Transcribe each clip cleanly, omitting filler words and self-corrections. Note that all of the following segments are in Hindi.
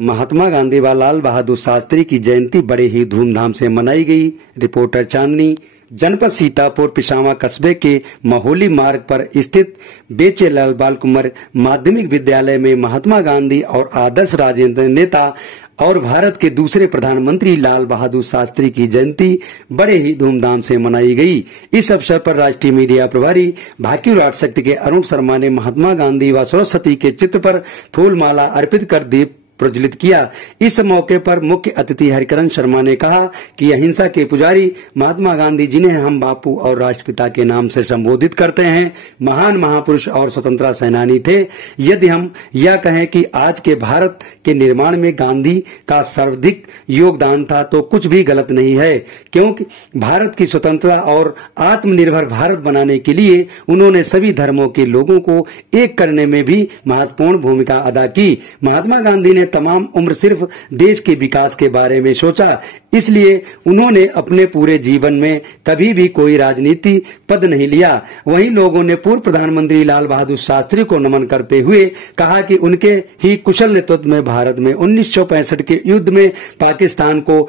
महात्मा गांधी व लाल बहादुर शास्त्री की जयंती बड़े ही धूमधाम से मनाई गई। रिपोर्टर चांदनी। जनपद सीतापुर पिशावा कस्बे के महोली मार्ग पर स्थित बेचेलाल बाल कुंवर माध्यमिक विद्यालय में महात्मा गांधी और आदर्श राजनीतिक नेता और भारत के दूसरे प्रधानमंत्री लाल बहादुर शास्त्री की जयंती बड़े ही धूमधाम से मनाई गई। इस अवसर पर राष्ट्रीय मीडिया प्रभारी भाकियू राज शक्ति के अरुण शर्मा ने महात्मा गांधी व सरस्वती के चित्र पर फूलमाला अर्पित कर दीप प्रज्वलित किया। इस मौके पर मुख्य अतिथि हरिकरण शर्मा ने कहा कि अहिंसा के पुजारी महात्मा गांधी, जिन्हें हम बापू और राष्ट्रपिता के नाम से संबोधित करते हैं, महान महापुरुष और स्वतंत्रता सेनानी थे। यदि हम यह कहें कि आज के भारत के निर्माण में गांधी का सर्वाधिक योगदान था तो कुछ भी गलत नहीं है, क्योंकि भारत की स्वतंत्रता और आत्मनिर्भर भारत बनाने के लिए उन्होंने सभी धर्मों के लोगों को एक करने में भी महत्वपूर्ण भूमिका अदा की। महात्मा गांधी ने तमाम उम्र सिर्फ देश के विकास के बारे में सोचा, इसलिए उन्होंने अपने पूरे जीवन में कभी भी कोई राजनीति पद नहीं लिया। वहीं लोगों ने पूर्व प्रधानमंत्री लाल बहादुर शास्त्री को नमन करते हुए कहा कि उनके ही कुशल नेतृत्व में भारत में 1965 के युद्ध में पाकिस्तान को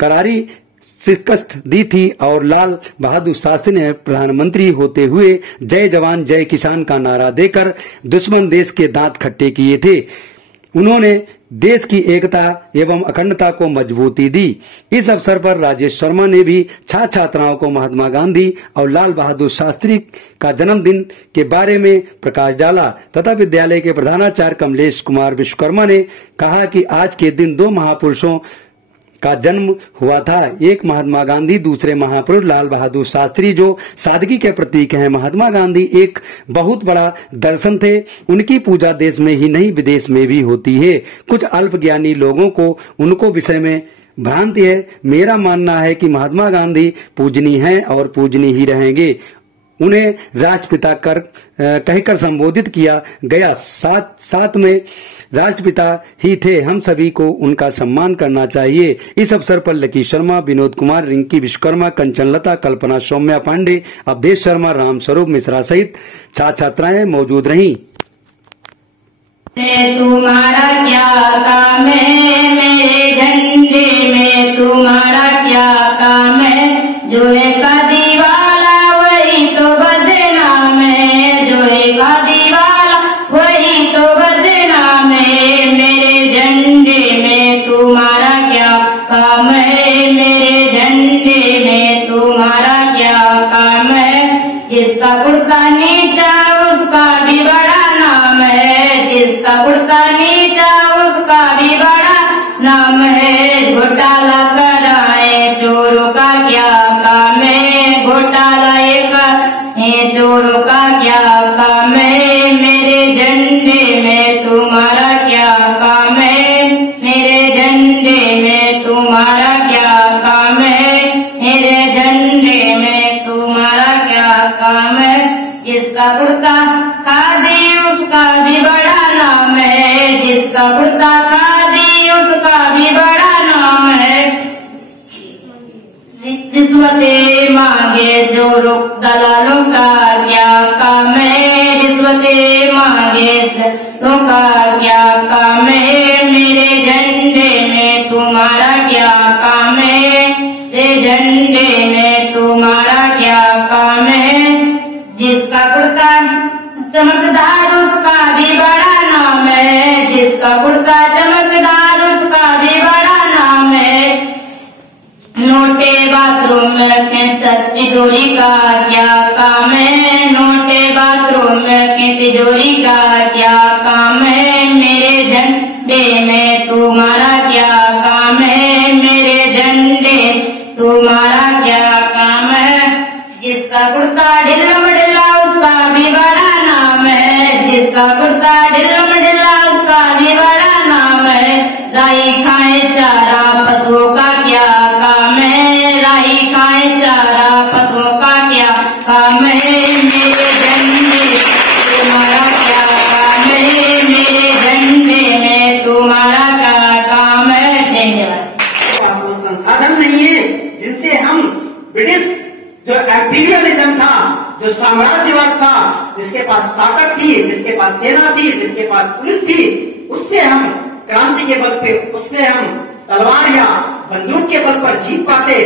करारी शिकस्त दी थी और लाल बहादुर शास्त्री ने प्रधानमंत्री होते हुए जय जवान जय किसान का नारा देकर दुश्मन देश के दांत खट्टे किए थे। उन्होंने देश की एकता एवं अखंडता को मजबूती दी। इस अवसर पर राजेश शर्मा ने भी छात्र छात्राओं को महात्मा गांधी और लाल बहादुर शास्त्री का जन्मदिन के बारे में प्रकाश डाला तथा विद्यालय के प्रधानाचार्य कमलेश कुमार विश्वकर्मा ने कहा कि आज के दिन दो महापुरुषों का जन्म हुआ था, एक महात्मा गांधी, दूसरे महापुरुष लाल बहादुर शास्त्री जो सादगी के प्रतीक हैं। महात्मा गांधी एक बहुत बड़ा दर्शन थे, उनकी पूजा देश में ही नहीं विदेश में भी होती है। कुछ अल्पज्ञानी लोगों को उनको विषय में भ्रांति है। मेरा मानना है कि महात्मा गांधी पूजनीय हैं और पूजनीय ही रहेंगे। उन्हें राष्ट्रपिता कहकर संबोधित किया गया, साथ में राष्ट्रपिता ही थे। हम सभी को उनका सम्मान करना चाहिए। इस अवसर पर लकी शर्मा, विनोद कुमार, रिंकी विश्वकर्मा, कंचनलता, कल्पना, सौम्या पांडे, अवधेश शर्मा, राम स्वरूप मिश्रा सहित छात्र छात्राएं मौजूद रहीं। तुम्हारा क्या काम है मेरे झंडे में, तुम्हारा क्या काम है, जो एक दीवाला वही तो बदनाम है, जो एक दीवाला वही तो बदनाम है। मेरे झंडे में तुम्हारा क्या काम है, मेरे झंडे में तुम्हारा क्या काम है, जिसका कुर्ता नीचा उसका भी बड़ा नाम है, जिसका कुर्ता नीचा उसका भी बड़ा नाम है। घोटाला कराए चोरों का क्या काम है, घोटाला एक चोरों का क्या काम है, मेरे झंडे में तुम्हारा क्या काम है, मेरे झंडे में तुम्हारा क्या काम है, मेरे झंडे में तुम्हारा क्या काम है। जिसका कुर्ता खादी उसका भी बड़ा नाम है, जिसका कुर्ता खादी उसका भी बड़ा नाम है। रिश्वतें मांगे जो दलालों का क्या काम है, रिश्वतें मांगे दलालों का क्या काम है, मेरे झंडे में तुम्हारा क्या काम है, मेरे झंडे में तुम्हारा क्या काम है। जिसका कुर्ता चमकदार उसका भी बड़ा नाम है, जिसका कुर्ता चमकदार उसका भी बड़ा नाम है। नोटे बाथरूम में रखें तिजोरी का क्या काम है, नोटे बाथरूम में रखें तिजोरी का क्या काम है, मेरे झंडे में तुम्हारा क्या काम है, मेरे झंडे तुम्हारा क्या काम है। जिसका कुर्ता ढिल्ला मढिल्ला उसका भी बड़ा नाम है, जिसका कुर्ता ढिल्ला मढिल्ला उसका भी बड़ा नाम है। राई खाए चारा पशुओं का क्या काम है, राई खाए चारा पशुओं का क्या काम है, मेरे झंडे तुम्हारा क्या काम है, मेरे झंडे में तुम्हारा क्या काम है। धन्यवाद। संसाधन नहीं है जिनसे हम ब्रिटिश जो इंपीरियलिज्म था, जो साम्राज्यवाद था, जिसके पास ताकत थी, जिसके पास सेना थी, जिसके पास पुलिस थी, उससे हम क्रांति के बल पे उससे हम तलवार या बंदूक के बल पर जीत पाते।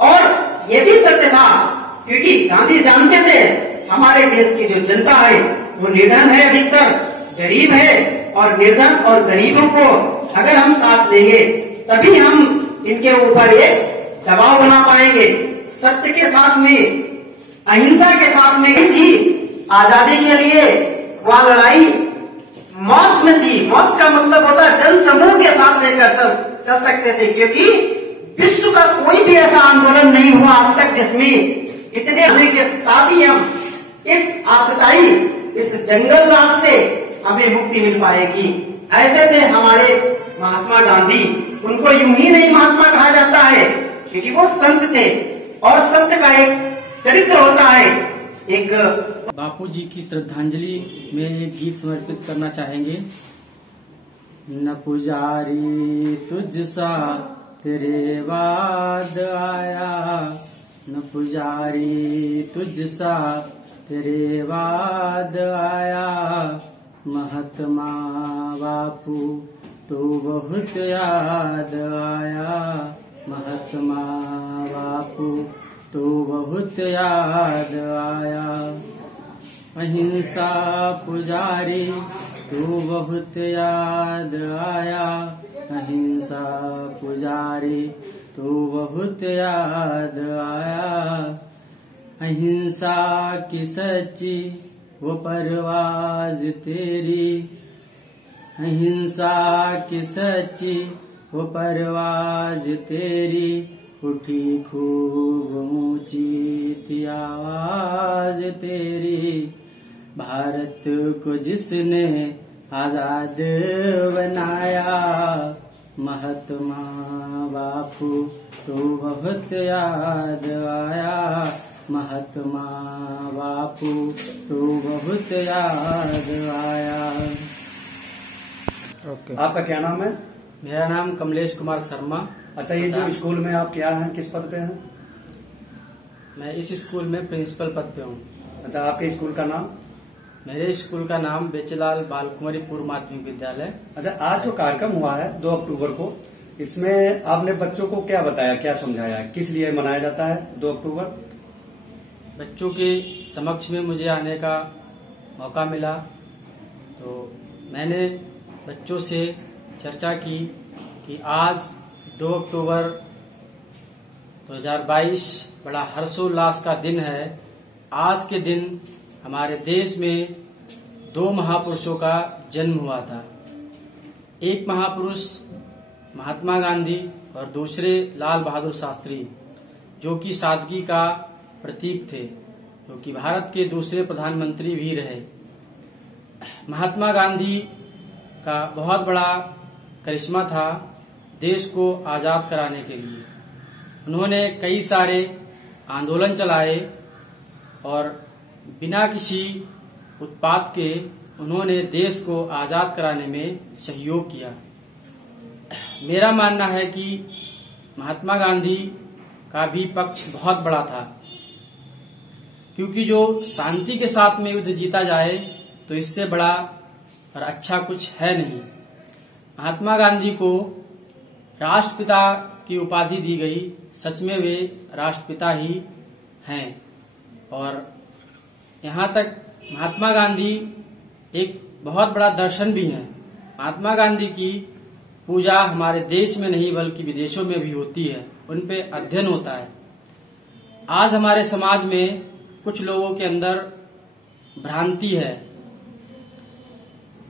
और ये भी सत्य था, क्योंकि गांधी जानते थे हमारे देश की जो जनता है वो निर्धन है, अधिकतर गरीब है, और निर्धन और गरीबों को अगर हम साथ लेंगे तभी हम इनके ऊपर एक दबाव बना पाएंगे। सत्य के साथ में, अहिंसा के साथ में थी आजादी के लिए वह लड़ाई मॉस में थी। मॉस का मतलब होता है जन समूह के साथ लेकर चल सकते थे, क्योंकि विश्व का कोई भी ऐसा आंदोलन नहीं हुआ अब तक जिसमें इतने होने के साथ ही हम इस आतताई, इस जंगल राज से हमें मुक्ति मिल पाएगी। ऐसे थे हमारे महात्मा गांधी। उनको यूं ही नहीं महात्मा कहा जाता है, क्योंकि वो संत थे, और संत का एक चरित्र होता है। एक बापू जी की श्रद्धांजलि में एक गीत समर्पित करना चाहेंगे। न पुजारी तुझसा तेरे बाद आया, न पुजारी तुझसा तेरे बाद आया, महात्मा बापू तो बहुत याद आया, महात्मा बापू तो बहुत याद आया। अहिंसा पुजारी तो बहुत याद आया, अहिंसा पुजारी तो बहुत याद आया। अहिंसा की सच्ची वो परवाज तेरी, अहिंसा की सच्ची वो परवाज तेरी, उठी खूब ऊंची थी आवाज तेरी। भारत को जिसने आजाद बनाया, महात्मा बापू तो बहुत याद आया, महात्मा बापू तो बहुत याद आया। आपका क्या नाम है? मेरा नाम कमलेश कुमार शर्मा। अच्छा, ये जो स्कूल में आप क्या हैं, किस पद पे हैं? मैं इस स्कूल में प्रिंसिपल पद पे हूँ। अच्छा, आपके स्कूल का नाम? मेरे स्कूल का नाम बेचलाल बालकुमारी पूर्व माध्यमिक विद्यालय। अच्छा, आज जो कार्यक्रम हुआ है 2 अक्टूबर को, इसमें आपने बच्चों को क्या बताया, क्या समझाया, किस लिए मनाया जाता है 2 अक्टूबर? बच्चों के समक्ष में मुझे आने का मौका मिला तो मैंने बच्चों से चर्चा की कि आज 2 अक्टूबर 2022 बड़ा हर्षोल्लास का दिन है। आज के दिन हमारे देश में 2 महापुरुषों का जन्म हुआ था। एक महापुरुष महात्मा गांधी और दूसरे लाल बहादुर शास्त्री, जो कि सादगी का प्रतीक थे, जो कि भारत के दूसरे प्रधानमंत्री भी रहे। महात्मा गांधी का बहुत बड़ा करिश्मा था देश को आजाद कराने के लिए। उन्होंने कई सारे आंदोलन चलाए और बिना किसी उत्पात के उन्होंने देश को आजाद कराने में सहयोग किया। मेरा मानना है कि महात्मा गांधी का भी पक्ष बहुत बड़ा था, क्योंकि जो शांति के साथ में युद्ध जीता जाए तो इससे बड़ा और अच्छा कुछ है नहीं। महात्मा गांधी को राष्ट्रपिता की उपाधि दी गई, सच में वे राष्ट्रपिता ही हैं। और यहाँ तक महात्मा गांधी एक बहुत बड़ा दर्शन भी है। महात्मा गांधी की पूजा हमारे देश में नहीं बल्कि विदेशों में भी होती है, उन पे अध्ययन होता है। आज हमारे समाज में कुछ लोगों के अंदर भ्रांति है।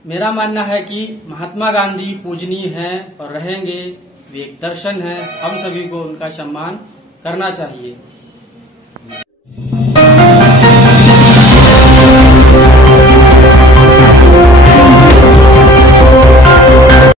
मेरा मानना है कि महात्मा गांधी पूजनीय हैं और रहेंगे, वे एक दर्शन है, हम सभी को उनका सम्मान करना चाहिए।